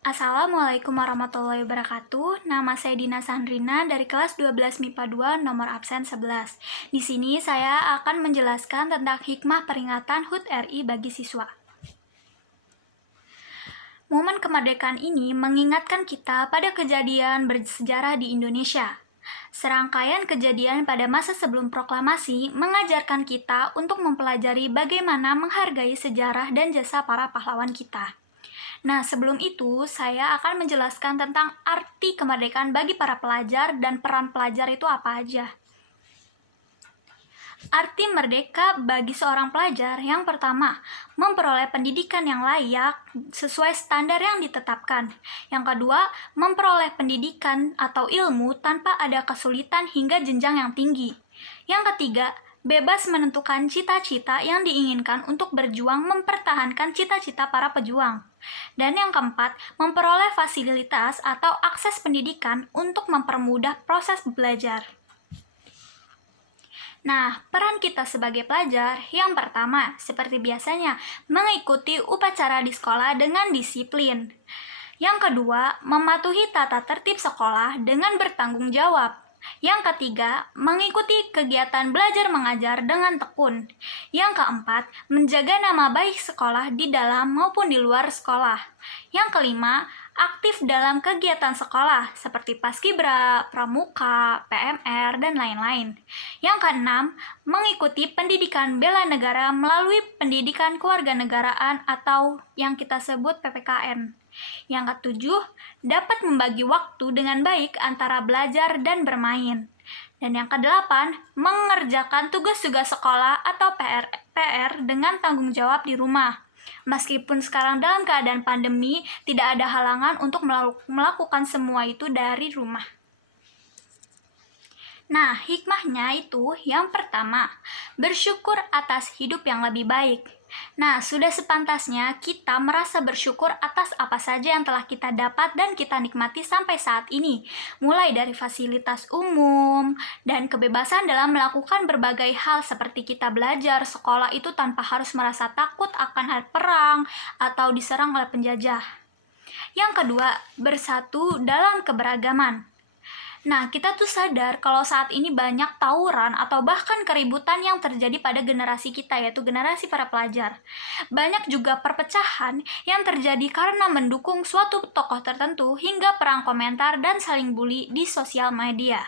Assalamualaikum warahmatullahi wabarakatuh. Nama saya Dina Sandrina dari kelas 12 MIPA 2 nomor absen 11. Di sini saya akan menjelaskan tentang hikmah peringatan HUT RI bagi siswa. Momen kemerdekaan ini mengingatkan kita pada kejadian bersejarah di Indonesia. Serangkaian kejadian pada masa sebelum proklamasi mengajarkan kita untuk mempelajari bagaimana menghargai sejarah dan jasa para pahlawan kita. Nah, sebelum itu, saya akan menjelaskan tentang arti kemerdekaan bagi para pelajar dan peran pelajar itu apa aja. Arti merdeka bagi seorang pelajar yang pertama, memperoleh pendidikan yang layak sesuai standar yang ditetapkan. Yang kedua, memperoleh pendidikan atau ilmu tanpa ada kesulitan hingga jenjang yang tinggi. Yang ketiga, bebas menentukan cita-cita yang diinginkan untuk berjuang mempertahankan cita-cita para pejuang. Dan yang keempat, memperoleh fasilitas atau akses pendidikan untuk mempermudah proses belajar. Nah, peran kita sebagai pelajar yang pertama, seperti biasanya, mengikuti upacara di sekolah dengan disiplin. Yang kedua, mematuhi tata tertib sekolah dengan bertanggung jawab. Yang ketiga, mengikuti kegiatan belajar mengajar dengan tekun. Yang keempat, menjaga nama baik sekolah di dalam maupun di luar sekolah. Yang kelima, aktif dalam kegiatan sekolah seperti paskibra, pramuka, PMR, dan lain-lain. Yang keenam, mengikuti pendidikan bela negara melalui pendidikan kewarganegaraan atau yang kita sebut PPKN. Yang ketujuh, dapat membagi waktu dengan baik antara belajar dan bermain. Dan yang kedelapan, mengerjakan tugas-tugas sekolah atau PR dengan tanggung jawab di rumah. Meskipun sekarang dalam keadaan pandemi, tidak ada halangan untuk melakukan semua itu dari rumah. Nah, hikmahnya itu yang pertama, bersyukur atas hidup yang lebih baik. Nah, sudah sepantasnya kita merasa bersyukur atas apa saja yang telah kita dapat dan kita nikmati sampai saat ini. Mulai dari fasilitas umum dan kebebasan dalam melakukan berbagai hal seperti kita belajar sekolah itu tanpa harus merasa takut akan hal perang atau diserang oleh penjajah. Yang kedua, bersatu dalam keberagaman. Nah, kita tuh sadar kalau saat ini banyak tawuran atau bahkan keributan yang terjadi pada generasi kita, yaitu generasi para pelajar. Banyak juga perpecahan yang terjadi karena mendukung suatu tokoh tertentu hingga perang komentar dan saling bully di sosial media.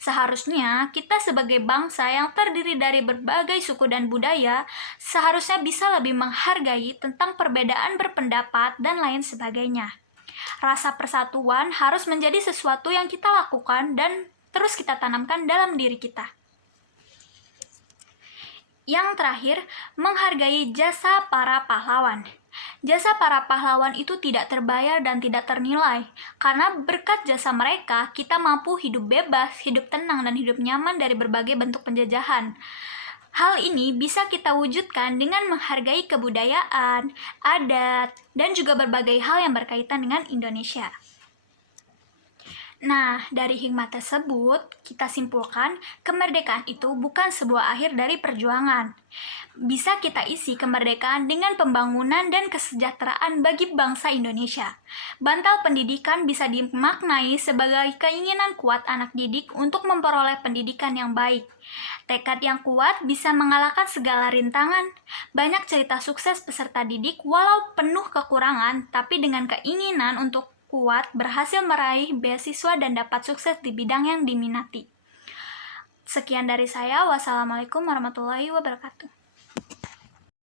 Seharusnya kita sebagai bangsa yang terdiri dari berbagai suku dan budaya seharusnya bisa lebih menghargai tentang perbedaan berpendapat dan lain sebagainya. Rasa persatuan harus menjadi sesuatu yang kita lakukan dan terus kita tanamkan dalam diri kita. Yang terakhir, menghargai jasa para pahlawan. Jasa para pahlawan itu tidak terbayar dan tidak ternilai, karena berkat jasa mereka, kita mampu hidup bebas, hidup tenang, dan hidup nyaman dari berbagai bentuk penjajahan. Hal ini bisa kita wujudkan dengan menghargai kebudayaan, adat, dan juga berbagai hal yang berkaitan dengan Indonesia. Nah, dari hikmah tersebut, kita simpulkan kemerdekaan itu bukan sebuah akhir dari perjuangan. Bisa kita isi kemerdekaan dengan pembangunan dan kesejahteraan bagi bangsa Indonesia. Bantal pendidikan bisa dimaknai sebagai keinginan kuat anak didik untuk memperoleh pendidikan yang baik. Tekad yang kuat bisa mengalahkan segala rintangan. Banyak cerita sukses peserta didik walau penuh kekurangan, tapi dengan keinginan untuk kuat berhasil meraih beasiswa dan dapat sukses di bidang yang diminati. Sekian dari saya. Wassalamualaikum warahmatullahi wabarakatuh.